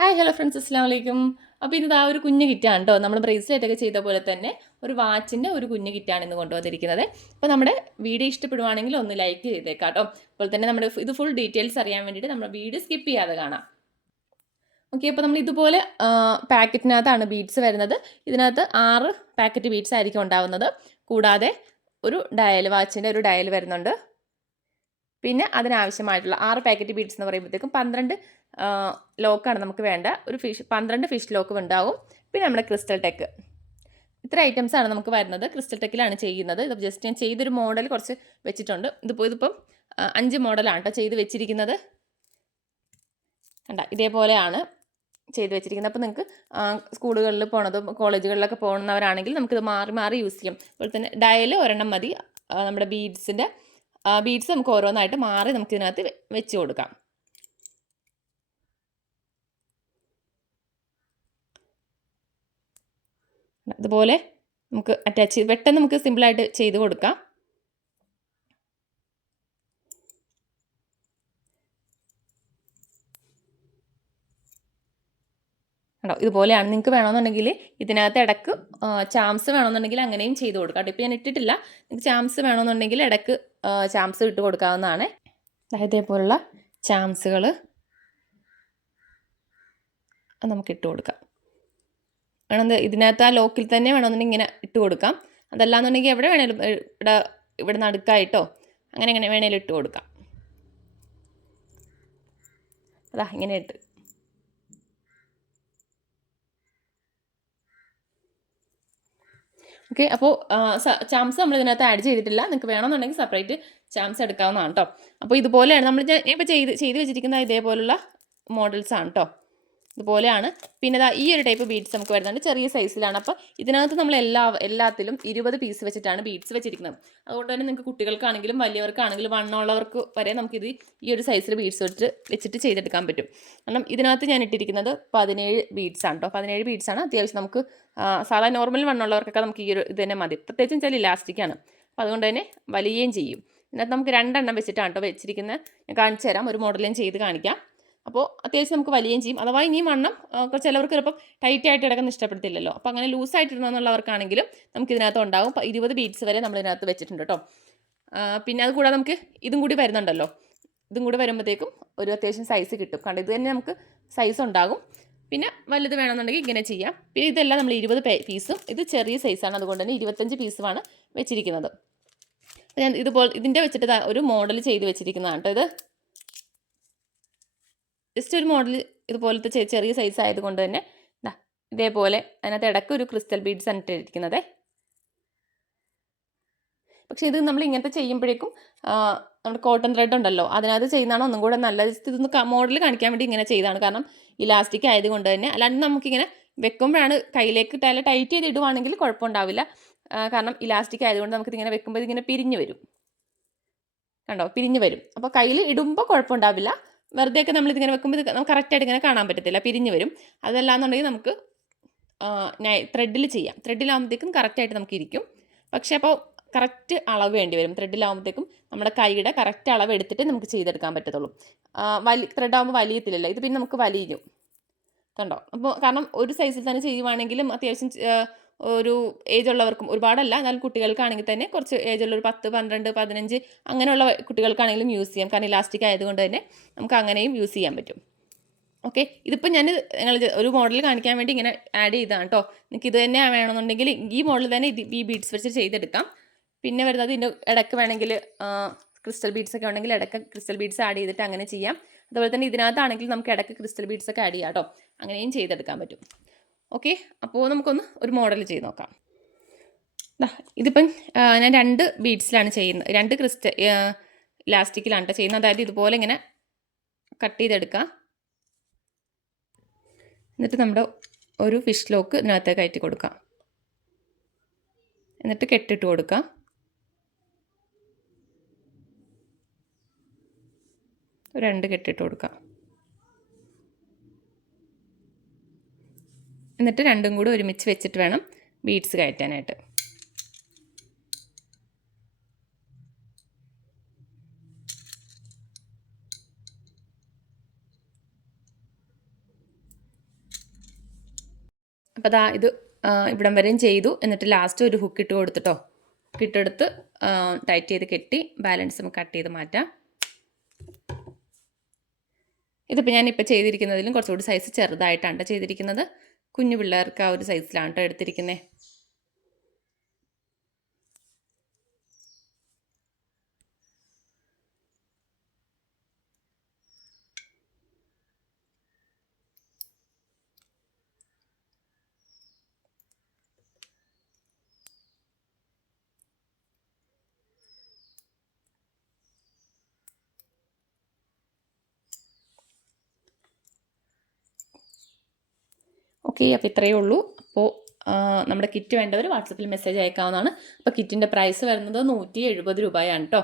Hi hello friends, അസ്സാം വലൈക്കും. അപ്പോൾ ഇത് ആ ഒരു കുഞ്ഞു കിറ്റാണ് കേട്ടോ. നമ്മൾ ബ്രേസ്ലെറ്റ് ഒക്കെ ചെയ്ത പോലെ തന്നെ ഒരു വാച്ചിൻ്റെ ഒരു കുഞ്ഞു കിറ്റാണ് ഇന്ന് കൊണ്ടുവന്നിരിക്കുന്നത്. അപ്പോൾ നമ്മുടെ വീഡിയോ ഇഷ്ടപ്പെടുവാണെങ്കിൽ ഒന്ന് ലൈക്ക് ചെയ്തേക്കാം കേട്ടോ. അപ്പോൾ തന്നെ നമ്മുടെ ഇത് ഫുൾ ഡീറ്റെയിൽസ് അറിയാൻ വേണ്ടിയിട്ട് നമ്മുടെ വീഡിയോ സ്കിപ്പ് ചെയ്യാതെ കാണാം. ഓക്കെ, അപ്പോൾ നമ്മൾ ഇതുപോലെ പാക്കറ്റിനകത്താണ് ബീഡ്സ് വരുന്നത്. ഇതിനകത്ത് 6 പാക്കറ്റ് ബീഡ്സ് ആയിരിക്കും ഉണ്ടാവുന്നത്. കൂടാതെ ഒരു ഡയൽ, വാച്ചിൻ്റെ ഒരു ഡയൽ വരുന്നുണ്ട്. പിന്നെ അതിനാവശ്യമായിട്ടുള്ള 6 പാക്കറ്റ് ബീഡ്സ് എന്ന് പറയുമ്പോഴത്തേക്കും 12 ലോക്കാണ് നമുക്ക് വേണ്ട. 12 ഫിഷ് ലോക്ക് ഉണ്ടാവും. പിന്നെ നമ്മുടെ ക്രിസ്റ്റൽ ടെക്ക്. ഇത്ര ഐറ്റംസാണ് നമുക്ക് വരുന്നത്. ക്രിസ്റ്റൽ ടെക്കിലാണ് ചെയ്യുന്നത്. ഇത് ജസ്റ്റ് ഞാൻ ചെയ്തൊരു മോഡൽ കുറച്ച് വെച്ചിട്ടുണ്ട്. ഇതിപ്പം 5 മോഡലാണ് കേട്ടോ ചെയ്ത് വെച്ചിരിക്കുന്നത്. കണ്ട, ഇതേപോലെയാണ് ചെയ്ത് വെച്ചിരിക്കുന്നത്. അപ്പോൾ നിങ്ങൾക്ക് സ്കൂളുകളിൽ പോണതും കോളേജുകളിലൊക്കെ പോകുന്നവരാണെങ്കിൽ നമുക്കിത് മാറി മാറി യൂസ് ചെയ്യാം. അതുപോലെ തന്നെ ഡയൽ ഒരെണ്ണം മതി. നമ്മുടെ ബീഡ്സ് നമുക്ക് ഓരോന്നായിട്ട് മാറി നമുക്ക് ഇതിനകത്ത് വെച്ച് കൊടുക്കാം. അതുപോലെ നമുക്ക് പെട്ടെന്ന് നമുക്ക് സിമ്പിളായിട്ട് ചെയ്ത് കൊടുക്കാം. കണ്ടോ, ഇതുപോലെയാണ്. നിങ്ങൾക്ക് വേണമെന്നുണ്ടെങ്കിൽ ഇതിനകത്ത് ഇടക്ക് ചാംസ് വേണമെന്നുണ്ടെങ്കിൽ അങ്ങനെയും ചെയ്ത് കൊടുക്കാം കേട്ടോ. ഇപ്പോൾ ഞാൻ ഇട്ടിട്ടില്ല. നിങ്ങൾക്ക് ചാംസ് വേണമെന്നുണ്ടെങ്കിൽ ഇടക്ക് ചാംസ് ഇട്ട് കൊടുക്കാവുന്നതാണ്. ഇതേപോലുള്ള ചാംസുകൾ നമുക്ക് ഇട്ട് കൊടുക്കാം. ഇതിനകത്ത് ആ ലോക്കിൽ തന്നെ വേണമെന്നുണ്ടെങ്കിൽ ഇങ്ങനെ ഇട്ട് കൊടുക്കാം. അതല്ലാന്നുണ്ടെങ്കിൽ എവിടെ വേണേലും ഇവിടെ നടുക്കായിട്ടോ അങ്ങനെ വേണേലും ഇട്ട് കൊടുക്കാം. അതാ ഇങ്ങനെ ഇട്ട്. ഓക്കെ, അപ്പോൾ ചാംസ് നമ്മൾ ഇതിനകത്ത് ആഡ് ചെയ്തിട്ടില്ല. നിങ്ങൾക്ക് വേണമെന്നുണ്ടെങ്കിൽ സെപ്പറേറ്റ് ചാംസ് എടുക്കാവുന്നതാണ് കേട്ടോ. അപ്പോൾ ഇതുപോലെയാണ് ഞാൻ ഇപ്പോൾ ചെയ്ത് വെച്ചിരിക്കുന്ന ഇതേപോലുള്ള മോഡൽസാണ് കേട്ടോ. ഇതുപോലെയാണ്. പിന്നെ ഈ ഒരു ടൈപ്പ് ബീഡ്സ് നമുക്ക് വരുന്നുണ്ട്. ചെറിയ സൈസിലാണ്. അപ്പോൾ ഇതിനകത്ത് നമ്മൾ എല്ലാത്തിലും 20 പീസ് വെച്ചിട്ടാണ് ബീഡ്സ് വെച്ചിരിക്കുന്നത്. അതുകൊണ്ട് തന്നെ നിങ്ങൾക്ക് കുട്ടികൾക്കാണെങ്കിലും വലിയവർക്കാണെങ്കിലും വണ്ണമുള്ളവർക്ക് വരെ നമുക്കിത് ഈ ഒരു സൈസിൽ ബീഡ്സ് വെച്ചിട്ട് ചെയ്തെടുക്കാൻ പറ്റും. കാരണം ഇതിനകത്ത് ഞാൻ ഇട്ടിരിക്കുന്നത് 17 ബീഡ്സാണ് കേട്ടോ. 17 ബീഡ്സാണ്. അത്യാവശ്യം നമുക്ക് സാധാരണ നോർമൽ വണ്ണമുള്ളവർക്കൊക്കെ നമുക്ക് ഈ ഒരു ഇത് തന്നെ മതി. പ്രത്യേകിച്ചും വെച്ചാൽ ഇലാസ്റ്റിക്കാണ്. അപ്പോൾ അതുകൊണ്ട് തന്നെ വലിയുകയും ചെയ്യും. ഇതിനകത്ത് നമുക്ക് 2 എണ്ണം വെച്ചിട്ടാണ് കേട്ടോ വെച്ചിരിക്കുന്നത്. ഞാൻ കാണിച്ചു തരാം. ഒരു മോഡൽ ഞാൻ ചെയ്ത് കാണിക്കാം. അപ്പോൾ അത്യാവശ്യം നമുക്ക് വലിയുകയും ചെയ്യും. അഥവാ ഇനിയും വണ്ണം ചിലവർക്ക് ചിലപ്പം ടൈറ്റായിട്ട് കിടക്കുന്ന ഇഷ്ടപ്പെടത്തില്ലല്ലോ. അപ്പോൾ അങ്ങനെ ലൂസായിട്ട് ഇടണമെന്നുള്ളവർക്കാണെങ്കിലും നമുക്ക് ഇതിനകത്ത് ഉണ്ടാകും. 20 ബീഡ്സ് വരെ നമ്മൾ ഇതിനകത്ത് വെച്ചിട്ടുണ്ട് കേട്ടോ. പിന്നെ അത് കൂടാതെ നമുക്ക് ഇതും കൂടി വരുന്നുണ്ടല്ലോ. ഇതും കൂടി വരുമ്പോഴത്തേക്കും ഒരു അത്യാവശ്യം സൈസ് കിട്ടും. കാരണം ഇത് തന്നെ നമുക്ക് സൈസ് ഉണ്ടാകും. പിന്നെ വലുത് വേണമെന്നുണ്ടെങ്കിൽ ഇങ്ങനെ ചെയ്യാം. പിന്നെ ഇതെല്ലാം നമ്മൾ 20 പീസും, ഇത് ചെറിയ സൈസാണ്. അതുകൊണ്ട് തന്നെ 25 പീസുമാണ് വെച്ചിരിക്കുന്നത്. ഞാൻ ഇതിൻ്റെ വെച്ചിട്ട് ഒരു മോഡൽ ചെയ്ത് വെച്ചിരിക്കുന്നതാണ് കേട്ടോ. ഇത് ജസ്റ്റ് ഒരു മോഡൽ ഇതുപോലത്തെ ചെറിയ സൈസ് ആയതുകൊണ്ട് തന്നെ ഇതേപോലെ അതിനകത്ത് ഇടയ്ക്ക് ഒരു ക്രിസ്റ്റൽ ബീഡ്സ് ആണ് ഇട്ടിരിക്കുന്നത്. പക്ഷേ ഇത് നമ്മൾ ഇങ്ങനത്തെ ചെയ്യുമ്പോഴേക്കും നമ്മുടെ കോട്ടൺ ത്രെഡ് ഉണ്ടല്ലോ, അതിനകത്ത് ചെയ്യുന്നതാണ് ഒന്നും കൂടെ നല്ലത്. ഇതൊന്ന് മോഡൽ കാണിക്കാൻ വേണ്ടി ഇങ്ങനെ ചെയ്തതാണ്. കാരണം ഇലാസ്റ്റിക് ആയതുകൊണ്ട് തന്നെ. അല്ലാണ്ട് നമുക്കിങ്ങനെ വെക്കുമ്പോഴാണ് കയ്യിലേക്ക് ടൈറ്റ് ചെയ്ത് ഇടുവാണെങ്കിൽ കുഴപ്പമുണ്ടാവില്ല. കാരണം ഇലാസ്റ്റിക് ആയതുകൊണ്ട് നമുക്കിതിങ്ങനെ വെക്കുമ്പോൾ ഇതിങ്ങനെ പിരിഞ്ഞ് വരും. കണ്ടോ, പിരിഞ്ഞ് വരും. അപ്പോൾ കയ്യിൽ ഇടുമ്പോൾ കുഴപ്പമുണ്ടാവില്ല. വെറുതെയൊക്കെ നമ്മളിതിങ്ങനെ വെക്കുമ്പോൾ ഇത് നമുക്ക് കറക്റ്റായിട്ട് ഇങ്ങനെ കാണാൻ പറ്റത്തില്ല, പിരിഞ്ഞ് വരും. അതല്ലാന്നുണ്ടെങ്കിൽ നമുക്ക് ത്രെഡിൽ ചെയ്യാം. ത്രെഡിലാകുമ്പോഴത്തേക്കും കറക്റ്റായിട്ട് നമുക്ക് ഇരിക്കും. പക്ഷേ അപ്പോൾ കറക്റ്റ് അളവ് വേണ്ടി വരും. ത്രെഡിലാകുമ്പോഴത്തേക്കും നമ്മുടെ കൈയുടെ കറക്റ്റ് അളവ് എടുത്തിട്ട് നമുക്ക് ചെയ്തെടുക്കാൻ പറ്റത്തുള്ളൂ. ത്രെഡാകുമ്പോൾ വലിയത്തില്ലല്ലോ. ഇത് പിന്നെ നമുക്ക് വലിയും. കണ്ടോ, അപ്പോൾ കാരണം ഒരു സൈസിൽ തന്നെ ചെയ്യുവാണെങ്കിലും അത്യാവശ്യം ഒരു ഏജ് ഉള്ളവർക്കും, ഒരുപാടല്ല എന്നാലും കുട്ടികൾക്കാണെങ്കിൽ തന്നെ കുറച്ച് ഏജുള്ള ഒരു 10, 12, 15 അങ്ങനെയുള്ള കുട്ടികൾക്കാണെങ്കിലും യൂസ് ചെയ്യാം. കാരണം ഇലാസ്റ്റിക് ആയതുകൊണ്ട് തന്നെ നമുക്ക് അങ്ങനെയും യൂസ് ചെയ്യാൻ പറ്റും. ഓക്കെ, ഇതിപ്പോൾ ഞാൻ ഒരു മോഡൽ കാണിക്കാൻ വേണ്ടി ഇങ്ങനെ ആഡ് ചെയ്തതാണ് കേട്ടോ. നിങ്ങൾക്ക് ഇത് തന്നെ വേണമെന്നുണ്ടെങ്കിൽ ഈ മോഡൽ തന്നെ ഈ ബീഡ്സ് വെച്ച് ചെയ്തെടുക്കാം. പിന്നെ വരുന്നത് ഇതിൻ്റെ ഇടയ്ക്ക് വേണമെങ്കിൽ ക്രിസ്റ്റൽ ബീഡ്സ് ഒക്കെ ഉണ്ടെങ്കിൽ ഇടയ്ക്ക് ക്രിസ്റ്റൽ ബീഡ്സ് ആഡ് ചെയ്തിട്ട് അങ്ങനെ ചെയ്യാം. അതുപോലെ തന്നെ ഇതിനകത്താണെങ്കിൽ നമുക്ക് ഇടയ്ക്ക് ക്രിസ്റ്റൽ ബീഡ്സ് ഒക്കെ ആഡ് ചെയ്യാം കേട്ടോ. അങ്ങനെയും ചെയ്തെടുക്കാൻ പറ്റും. ഓക്കെ, അപ്പോൾ നമുക്കൊന്ന് ഒരു മോഡൽ ചെയ്ത് നോക്കാം. ഇതിപ്പം ഞാൻ 2 ബീഡ്സിലാണ് ചെയ്യുന്നത്. 2 ഇലാസ്റ്റിക്കിലാണ് ചെയ്യുന്നത്. അതായത് ഇതുപോലെ ഇങ്ങനെ കട്ട് ചെയ്തെടുക്കുക. എന്നിട്ട് നമ്മുടെ ഒരു ഫിഷ് ലോക്ക് ഇതിനകത്ത് കയറ്റി കൊടുക്കാം. എന്നിട്ട് കെട്ടിട്ട് കൊടുക്കാം. ഒരു 2 കെട്ടിട്ട് കൊടുക്കാം. എന്നിട്ട് രണ്ടും കൂടി ഒരുമിച്ച് വെച്ചിട്ട് വേണം ബീഡ്സ് കയറ്റാനായിട്ട്. അപ്പോൾ അതാ ഇത് ഇവിടം വരെയും ചെയ്തു. എന്നിട്ട് ലാസ്റ്റ് ഒരു ഹുക്ക് ഇട്ട് കൊടുത്തിട്ടോ, ഹുക്കിട്ടെടുത്ത് ടൈറ്റ് ചെയ്ത് കെട്ടി ബാലൻസ് നമുക്ക് കട്ട് ചെയ്ത് മാറ്റാം. ഇതിപ്പോൾ ഞാനിപ്പോൾ ചെയ്തിരിക്കുന്നതിലും കുറച്ചുകൂടി സൈസ് ചെറുതായിട്ടാണ് ചെയ്തിരിക്കുന്നത്. കുഞ്ഞു പിള്ളേർക്ക് ആ ഒരു സൈസിലാണ് കേട്ടോ എടുത്തിരിക്കുന്നത്. ഓക്കെ, അപ്പോൾ ഇത്രയേ ഉള്ളൂ. അപ്പോൾ നമ്മുടെ കിറ്റ് വേണ്ടവർ വാട്സപ്പിൽ മെസ്സേജ് അയക്കാവുന്നതാണ്. അപ്പോൾ കിറ്റിൻ്റെ പ്രൈസ് വരുന്നത് 170 രൂപയാണ് കേട്ടോ.